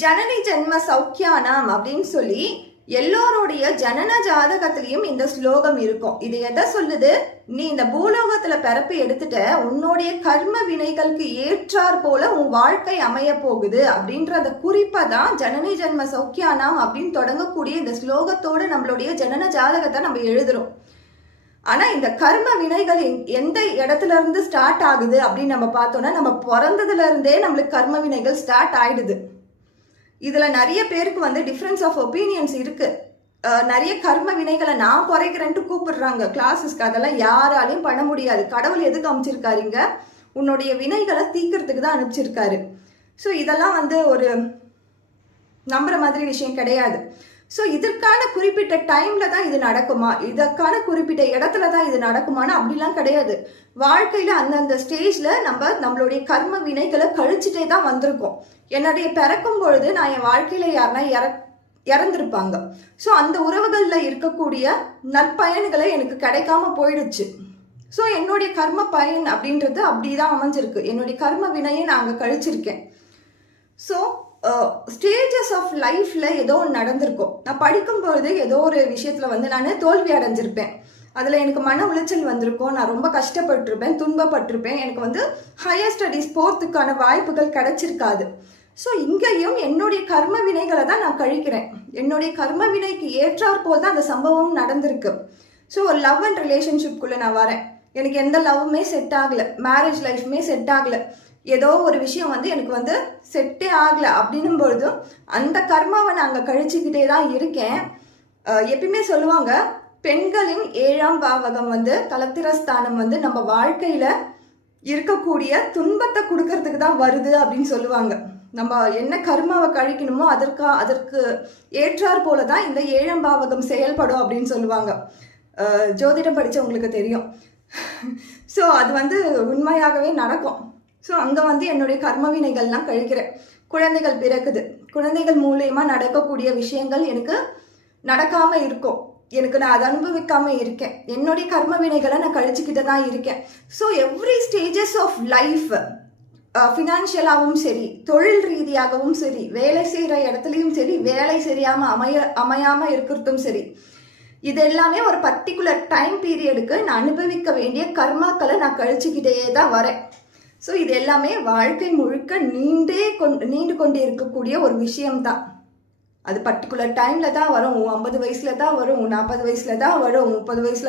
ஜனனி ஜென்ம சௌக்கியானாம் அப்படின்னு சொல்லி எல்லோருடைய ஜனன ஜாதகத்திலையும் இந்த ஸ்லோகம் இருக்கும். இது எதை சொல்லுது? நீ இந்த பூலோகத்துல பிறப்பு எடுத்துட்ட உன்னுடைய கர்ம வினைகளுக்கு ஏற்றாற் போல உன் வாழ்க்கை அமைய போகுது அப்படின்ற அந்த குறிப்பை தான் ஜனனி ஜென்ம சௌக்கியானாம் அப்படின்னு தொடங்கக்கூடிய இந்த ஸ்லோகத்தோட நம்மளுடைய ஜனன ஜாதகத்தை நம்ம எழுதுறோம். ஆனா இந்த கர்ம வினைகள் எந்த இடத்துல இருந்து ஸ்டார்ட் ஆகுது அப்படின்னு நம்ம பார்த்தோம்னா நம்ம பிறந்ததுல இருந்தே நம்மளுக்கு கர்ம வினைகள் ஸ்டார்ட் ஆயிடுது. இதில் நிறைய பேருக்கு வந்து டிஃப்ரென்ஸ் ஆஃப் ஒப்பீனியன்ஸ் இருக்குது நிறைய கர்ம வினைகளை நான் குறைக்கிறேன்ட்டு கூப்பிடுறாங்க. கிளாஸஸ்க்கு அதெல்லாம் யாராலையும் பண்ண முடியாது. கடவுள் எதுக்கு அமைச்சிருக்காருங்க? உன்னுடைய வினைகளை தீக்கிறதுக்கு தான் அனுப்பிச்சிருக்காரு. ஸோ இதெல்லாம் வந்து ஒரு நம்புற மாதிரி விஷயம் கிடையாது. ஸோ இதற்கான குறிப்பிட்ட டைமில் தான் இது நடக்குமா? இதற்கான குறிப்பிட்ட இடத்துல தான் இது நடக்குமான்னு அப்படிலாம் கிடையாது. வாழ்க்கையில் அந்தந்த ஸ்டேஜில் நம்ம நம்மளுடைய கர்ம வினைகளை கழிச்சுட்டே தான் வந்திருக்கோம். என்னுடைய பிறக்கும் பொழுது நான் என் வாழ்க்கையில் யாருன்னா இற இறந்துருப்பாங்க. ஸோ அந்த உறவுகளில் இருக்கக்கூடிய நற்பயன்களை எனக்கு கிடைக்காம போயிடுச்சு. ஸோ என்னுடைய கர்ம பயன் அப்படின்றது அப்படி தான் அமைஞ்சிருக்கு. என்னுடைய கர்ம வினையை நான் அங்கே கழிச்சிருக்கேன். ஸோ ஸ்டேஜஸ் ஆஃப் லைஃப்பில் ஏதோ ஒன்று நடந்திருக்கும். நான் படிக்கும்பொழுது ஏதோ ஒரு விஷயத்தில் வந்து நான் தோல்வி அடைஞ்சிருப்பேன். அதில் எனக்கு மன உளைச்சல் வந்திருக்கும். நான் ரொம்ப கஷ்டப்பட்டிருப்பேன் துன்பப்பட்டிருப்பேன். எனக்கு வந்து ஹையர் ஸ்டடீஸ் போகிறதுக்கான வாய்ப்புகள் கிடைச்சிருக்காது. ஸோ இங்கேயும் என்னுடைய கர்ம வினைகளை தான் நான் கழிக்கிறேன். என்னுடைய கர்ம வினைக்கு ஏற்றாற் போல் தான் அந்த சம்பவம் நடந்திருக்கு. ஸோ ஒரு லவ் அண்ட் ரிலேஷன்ஷிப்குள்ளே நான் வரேன். எனக்கு எந்த லவ்வுமே செட் ஆகலை. மேரேஜ் லைஃப்மே செட் ஆகலை. ஏதோ ஒரு விஷயம் வந்து எனக்கு வந்து செட்டே ஆகலை. அப்படின்னும் பொழுதும் அந்த கர்மாவை நான் அங்கே கழிச்சுக்கிட்டே தான் இருக்கேன். எப்பயுமே சொல்லுவாங்க பெண்களின் ஏழாம் பாவகம் வந்து கலத்திரஸ்தானம் வந்து நம்ம வாழ்க்கையில் இருக்கக்கூடிய துன்பத்தை கொடுக்கறதுக்கு தான் வருது அப்படின்னு சொல்லுவாங்க. நம்ம என்ன கர்மாவை கழிக்கணுமோ அதற்கா அதற்கு ஏற்றாற் போல தான் இந்த ஏழாம் பாவகம் செயல்படும் அப்படின்னு சொல்லுவாங்க. ஜோதிடம் படித்தவங்களுக்கு தெரியும். ஸோ அது வந்து உண்மையாகவே நடக்கும். ஸோ அங்கே வந்து என்னுடைய கர்ம வினைகள்லாம் கழிக்கிறேன். குழந்தைகள் பிறக்குது. குழந்தைகள் மூலயமா நடக்கக்கூடிய விஷயங்கள் எனக்கு நடக்காமல் இருக்கும். எனக்கு நான் அதை அனுபவிக்காமல் இருக்கேன். என்னுடைய கர்ம வினைகளை நான் கழிச்சுக்கிட்டு தான் இருக்கேன். So every stages of life ஃபினான்ஷியலாகவும் சரி தொழில் ரீதியாகவும் சரி வேலை செய்கிற இடத்துலையும் சரி வேலை சரியாமல் அமைய அமையாமல் இருக்கிறதும் சரி இது எல்லாமே ஒரு பர்டிகுலர் டைம் பீரியடுக்கு நான் அனுபவிக்க வேண்டிய கர்மாக்களை நான் கழிச்சுக்கிட்டே தான் வரேன். ஸோ இது எல்லாமே வாழ்க்கை முழுக்க நீண்டே கொண்டு நீண்டு கொண்டே இருக்கக்கூடிய ஒரு விஷயம்தான். அது பர்டிகுலர் டைமில் தான் வரும். ஐம்பது வயசில் தான் வரும். நாற்பது வயசில் தான் வரும். முப்பது வயசில்